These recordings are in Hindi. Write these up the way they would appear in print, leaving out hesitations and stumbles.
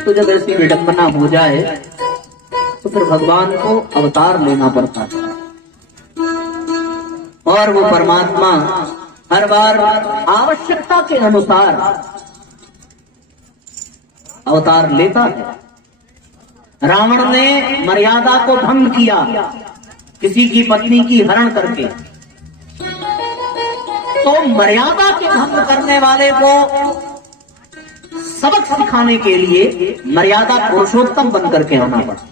तो जब ऐसी विडंबना हो जाए तो फिर भगवान को अवतार लेना पड़ता है और वो परमात्मा हर बार आवश्यकता के अनुसार अवतार लेता है। रावण ने मर्यादा को भंग किया किसी की पत्नी की हरण करके, तो मर्यादा के भंग करने वाले को सबक सिखाने के लिए मर्यादा पुरुषोत्तम बन करके आना पड़ा।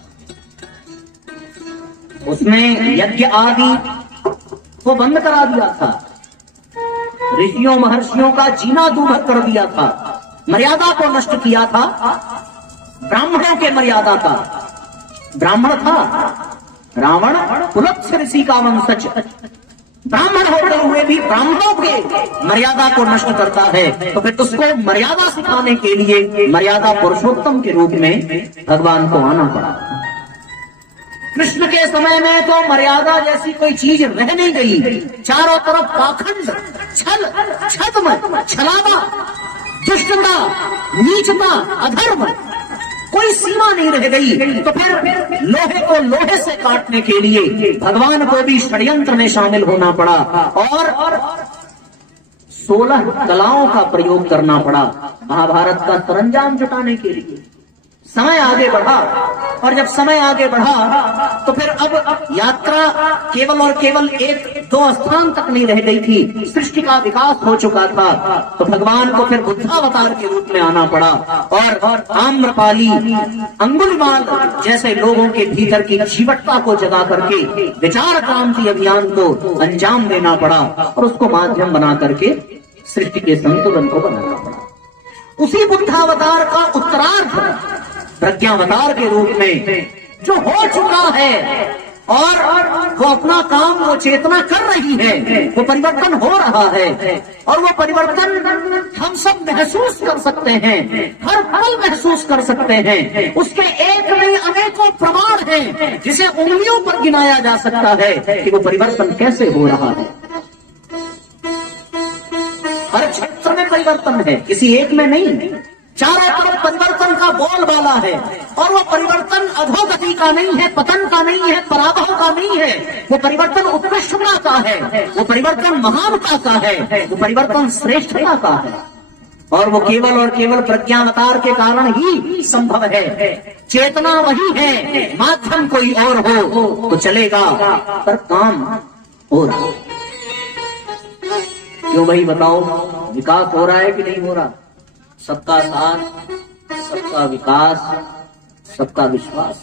उसने यज्ञ आदि को बंद करा दिया था, ऋषियों महर्षियों का जीना दूभर कर दिया था, मर्यादा को नष्ट किया था। ब्राह्मणों के मर्यादा का ब्राह्मण था रावण, कुलच्छ ऋषि का वंशज, ब्राह्मण होते हुए भी ब्राह्मणों के मर्यादा को नष्ट करता है। तो फिर उसको मर्यादा सिखाने के लिए मर्यादा पुरुषोत्तम के रूप में भगवान को आना पड़ा। कृष्ण के समय में तो मर्यादा जैसी कोई चीज रह नहीं गई। चारों तरफ पाखंड, छल, छद्म, छलावा, दुष्टता, नीचता, अधर्म, कोई सीमा नहीं रह गई। तो फिर लोहे को लोहे से काटने के लिए भगवान को भी षड्यंत्र में शामिल होना पड़ा और 16 कलाओं का प्रयोग करना पड़ा महाभारत का सरंजाम जुटाने के लिए। समय आगे बढ़ा और जब समय आगे बढ़ा तो फिर अब यात्रा केवल और केवल 1-2 स्थान तक नहीं रह गई थी, सृष्टि का विकास हो चुका था। तो भगवान को फिर बुद्धावतार के रूप में आना पड़ा और आम्रपाली, अंगुलिमाल जैसे लोगों के भीतर की जीवटता को जगा करके विचार क्रांति अभियान को अंजाम देना पड़ा और उसको माध्यम बना करके सृष्टि के संतुलन को बनाना पड़ा। उसी बुद्धावतार का उत्तरार्ध प्रज्ञावतार के रूप में जो हो चुका है और वो अपना काम, वो चेतना कर रही है, वो परिवर्तन हो रहा है और वो परिवर्तन हम सब महसूस कर सकते हैं, हर पल महसूस कर सकते हैं। उसके एक नहीं अनेकों प्रमाण हैं जिसे उंगलियों पर गिनाया जा सकता है कि वो परिवर्तन कैसे हो रहा है। हर क्षेत्र में परिवर्तन है, किसी एक में नहीं। चारों तरफ परिवर्तन का बोलबाला है और वो परिवर्तन अधोगति का नहीं है, पतन का नहीं है, पराभव का नहीं है। वो परिवर्तन उत्कृष्टता का है, वो परिवर्तन महानता का है, वो परिवर्तन श्रेष्ठता का है और वो केवल और केवल प्रज्ञावतार के कारण ही संभव है। चेतना वही है, माध्यम कोई और हो तो चलेगा पर काम हो रहा है। क्यों भाई बताओ, विकास हो रहा है कि नहीं हो रहा? सबका साथ, सबका विकास, सबका विश्वास,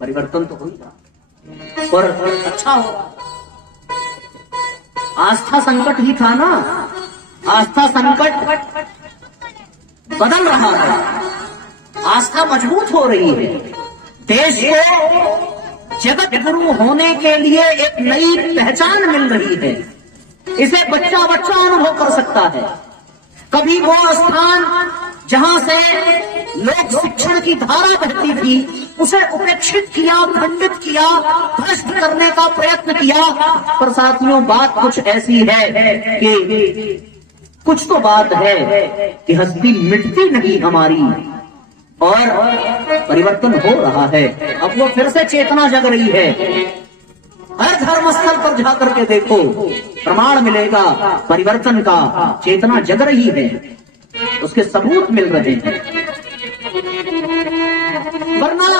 परिवर्तन तो हो ही रहा और अच्छा हो रहा। आस्था संकट ही था ना, आस्था संकट बदल रहा है, आस्था मजबूत हो रही है। देश को जगत गुरु होने के लिए एक नई पहचान मिल रही है। इसे बच्चा बच्चा अनुभव कर सकता है। कभी वो स्थान जहां से लोक शिक्षण की धारा बहती थी उसे उपेक्षित किया, खंडित किया, भ्रष्ट करने का प्रयत्न किया। पर साथियों, बात कुछ ऐसी है कि कुछ तो बात है कि हस्ती मिटती नहीं हमारी और परिवर्तन हो रहा है। अब वो फिर से चेतना जग रही है। हर धर्म स्थल पर जाकर के देखो, प्रमाण मिलेगा परिवर्तन का। चेतना जग रही है, उसके सबूत मिल रहे हैं। वरना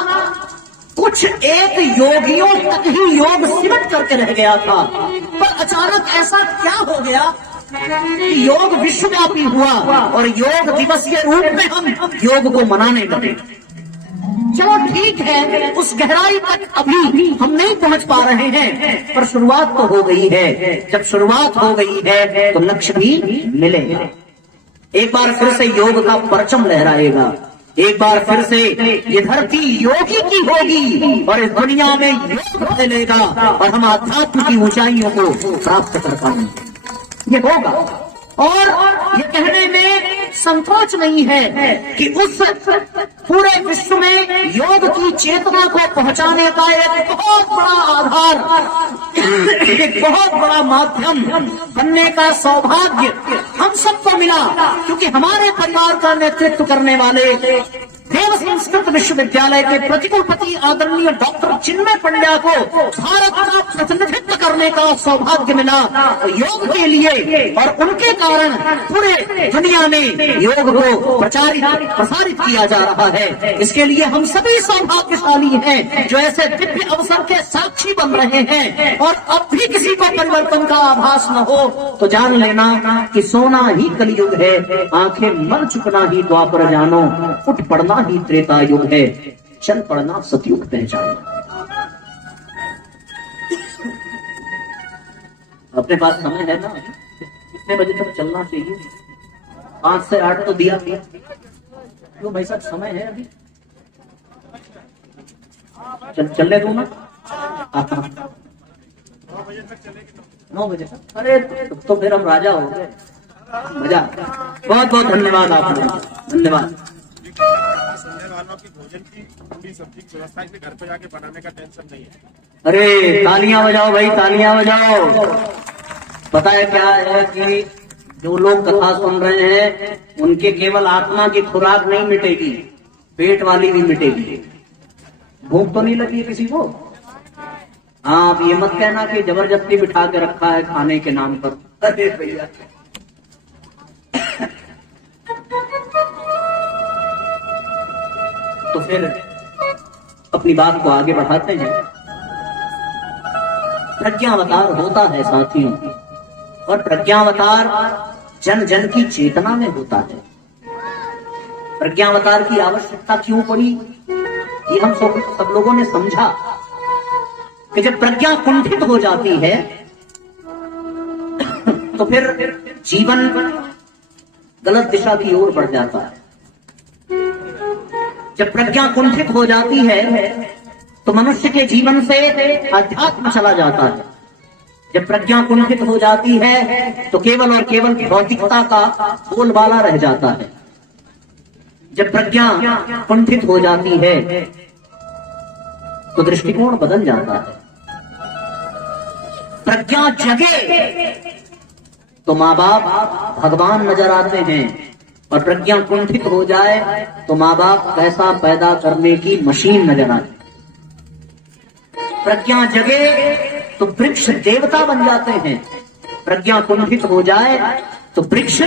कुछ एक योगियों तक ही योग सिमट करके रह गया था, पर अचानक ऐसा क्या हो गया कि योग विश्वव्यापी हुआ और योग दिवस के रूप में हम योग को मनाने लगे। चलो ठीक है, उस गहराई तक अभी हम नहीं पहुंच पा रहे हैं, पर शुरुआत तो हो गई है। जब शुरुआत हो गई है तो लक्ष्य भी मिलेगा। एक बार फिर से योग का परचम लहराएगा, एक बार फिर से ये धरती योगी की होगी और इस दुनिया में योग फैलेगा और हम आध्यात्म की ऊंचाइयों को प्राप्त कर पाएंगे। ये होगा और ये कहने में संकोच नहीं है कि उस पूरे विश्व में योग की चेतना को पहुंचाने का एक बहुत बड़ा आधार, एक बहुत बड़ा माध्यम बनने का सौभाग्य हम सबको मिला, क्योंकि हमारे परिवार का नेतृत्व करने वाले देव संस्कृत विश्वविद्यालय के प्रतिकुलपति आदरणीय डॉक्टर चिन्मय पंड्या को भारत का प्रतिनिधित्व करने का सौभाग्य मिला योग के लिए, और उनके कारण पूरे दुनिया में योग को प्रसारित किया जा रहा है। इसके लिए हम सभी सौभाग्यशाली हैं जो ऐसे दिव्य अवसर के साक्षी बन रहे हैं। और अब भी किसी को परिवर्तन का आभास न हो तो जान लेना कि सोना ही कलयुग है, आंखें मर चुकना ही द्वापर जानो, उठ पड़ना ही त्रेता युग है, चल पड़ना सतयुग पहचानो। अपने पास समय है ना, कितने बजे तक चलना चाहिए? 5 से 8 तो दिया क्यों भाई साहब, समय है अभी, चलने दो ना। 9 बजे तक, अरे तो फिर हम राजा हो गए, मजा। बहुत बहुत धन्यवाद आपको, धन्यवाद। सुनने वालों की भोजन की पूरी सब्जी की व्यवस्था घर पे जाके बनाने का टेंशन नहीं है। अरे तालियां बजाओ भाई, तालियां बजाओ। पता है क्या है कि जो लोग कथा सुन रहे हैं उनके केवल आत्मा की खुराक नहीं मिटेगी, पेट वाली भी मिटेगी। भूख तो नहीं लगी है किसी को? हाँ, आप ये मत कहना कि जबरदस्ती बिठा के रखा है खाने के नाम पर। अरे भैया, तो फिर अपनी बात को आगे बढ़ाते हैं। प्रज्ञावतार होता है साथियों, और प्रज्ञावतार जन जन की चेतना में होता है। प्रज्ञावतार की आवश्यकता क्यों पड़ी, ये हम सब लोगों ने समझा कि जब प्रज्ञा कुंठित हो जाती है तो फिर जीवन गलत दिशा की ओर बढ़ जाता है। जब प्रज्ञा कुंठित हो जाती है तो मनुष्य के जीवन से अध्यात्म चला जाता है। जब प्रज्ञा कुंठित हो जाती है तो केवल और केवल भौतिकता का बोलबाला रह जाता है। जब प्रज्ञा कुंठित हो जाती है तो दृष्टिकोण बदल जाता है। प्रज्ञा जगे तो माँ बाप भगवान नजर आते हैं, और प्रज्ञा कुंठित हो जाए तो माँ बाप पैसा पैदा करने की मशीन नजर आती। प्रज्ञा जगे तो वृक्ष देवता बन जाते हैं, प्रज्ञा कुंठित हो जाए तो वृक्ष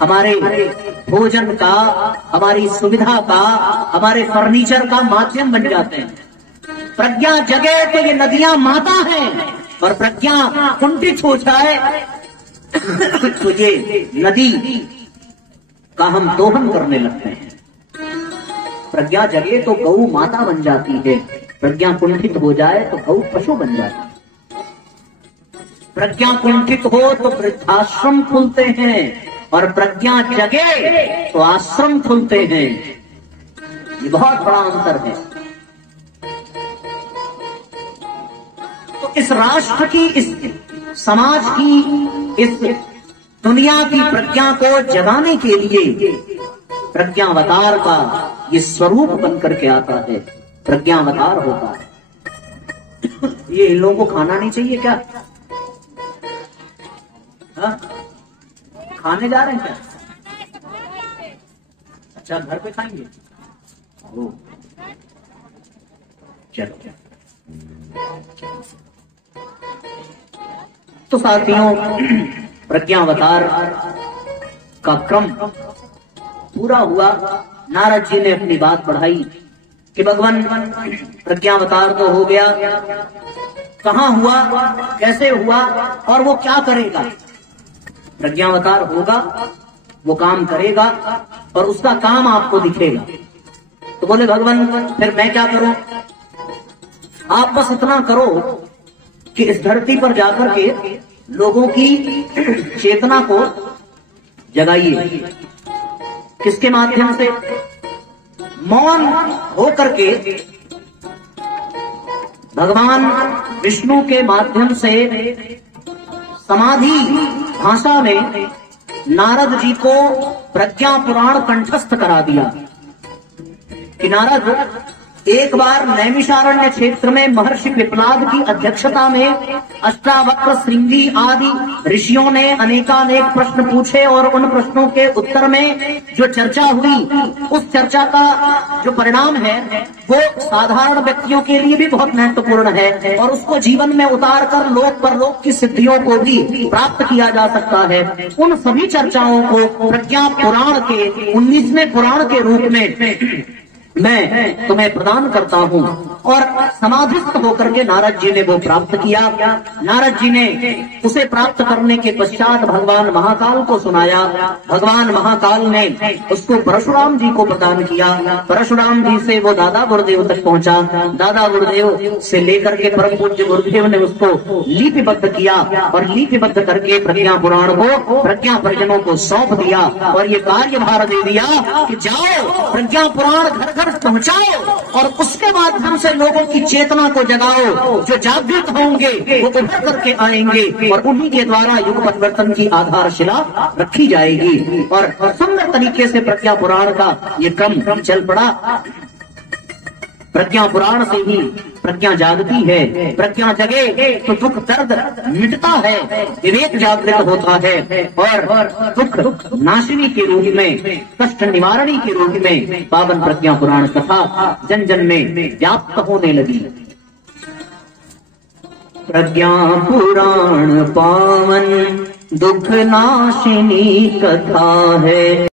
हमारे भोजन का, हमारी सुविधा का, हमारे फर्नीचर का माध्यम बन जाते हैं। प्रज्ञा जगे तो ये नदियां माता हैं, और प्रज्ञा कुंठित हो जाए तो ये नदी का हम दोहन करने लगते हैं। प्रज्ञा जगे तो गौ माता बन जाती है, प्रज्ञा कुंठित हो जाए तो गौ पशु बन जाती है। प्रज्ञा कुंठित हो तो वृद्धाश्रम खुलते हैं, और प्रज्ञा जगे तो आश्रम खुलते हैं। ये बहुत बड़ा अंतर है। तो इस राष्ट्र की, इस समाज की, इस दुनिया की प्रज्ञा को जगाने के लिए प्रज्ञावतार का ये स्वरूप बनकर के आता है, प्रज्ञावतार होता है। ये इन लोगों को खाना नहीं चाहिए क्या? हा? खाने जा रहे हैं क्या? अच्छा, घर पे खाएंगे? चलो। तो साथियों, प्रज्ञावतार का क्रम पूरा हुआ। नारद जी ने अपनी बात बढ़ाई कि भगवान प्रज्ञावतार तो हो गया, कहां हुआ, कैसे हुआ, और वो क्या करेगा। प्रज्ञावतार होगा, वो काम करेगा, और उसका काम आपको दिखेगा। तो बोले भगवान फिर मैं क्या करूं? आप बस इतना करो कि इस धरती पर जाकर के लोगों की चेतना को जगाइए। किसके माध्यम से? मौन होकर के भगवान विष्णु के माध्यम से समाधि भाषा में नारद जी को प्रज्ञा पुराण कंठस्थ करा दिया कि नारद एक बार नैमिषारण्य क्षेत्र में महर्षि पिपलाद की अध्यक्षता में अष्टावक्र, श्रृंगी आदि ऋषियों ने अनेकानेक प्रश्न पूछे और उन प्रश्नों के उत्तर में जो चर्चा हुई, उस चर्चा का जो परिणाम है वो साधारण व्यक्तियों के लिए भी बहुत महत्वपूर्ण है और उसको जीवन में उतार कर लोक परलोक की सिद्धियों को भी प्राप्त किया जा सकता है। उन सभी चर्चाओं को प्रज्ञा पुराण के 19वें पुराण के रूप में मैं तुम्हें प्रदान करता हूँ। और समाधिस्थ होकर के नारद जी ने वो प्राप्त किया। नारद जी ने उसे प्राप्त करने के पश्चात भगवान महाकाल को सुनाया। भगवान महाकाल ने उसको परशुराम जी को प्रदान किया। परशुराम जी से वो दादा गुरुदेव तक पहुंचा। दादा गुरुदेव से लेकर के परम पूज्य गुरुदेव ने उसको लिपिबद्ध किया और लिपिबद्ध करके प्रज्ञा पुराण को प्रज्ञा परिजनों को सौंप दिया और ये कार्यभार दे दिया कि जाओ प्रज्ञा पुराण घर घर पहुंचाओ और उसके माध्यम से लोगों की चेतना को जगाओ। जो जागृत होंगे वो उभर करके आएंगे और उन्हीं के द्वारा युग परिवर्तन की आधारशिला रखी जाएगी। और सुंदर तरीके से प्रज्ञा पुराण का ये क्रम चल पड़ा। प्रज्ञा पुराण से ही प्रज्ञा जागती है। प्रज्ञा जगे तो दुख दर्द मिटता है, विवेक जागृत होता है और दुख नाशिनी के रूप में, कष्ट निवारणी के रूप में पावन प्रज्ञा पुराण कथा जन जन में व्याप्त होने लगी। प्रज्ञा पुराण पावन दुख नाशिनी कथा है।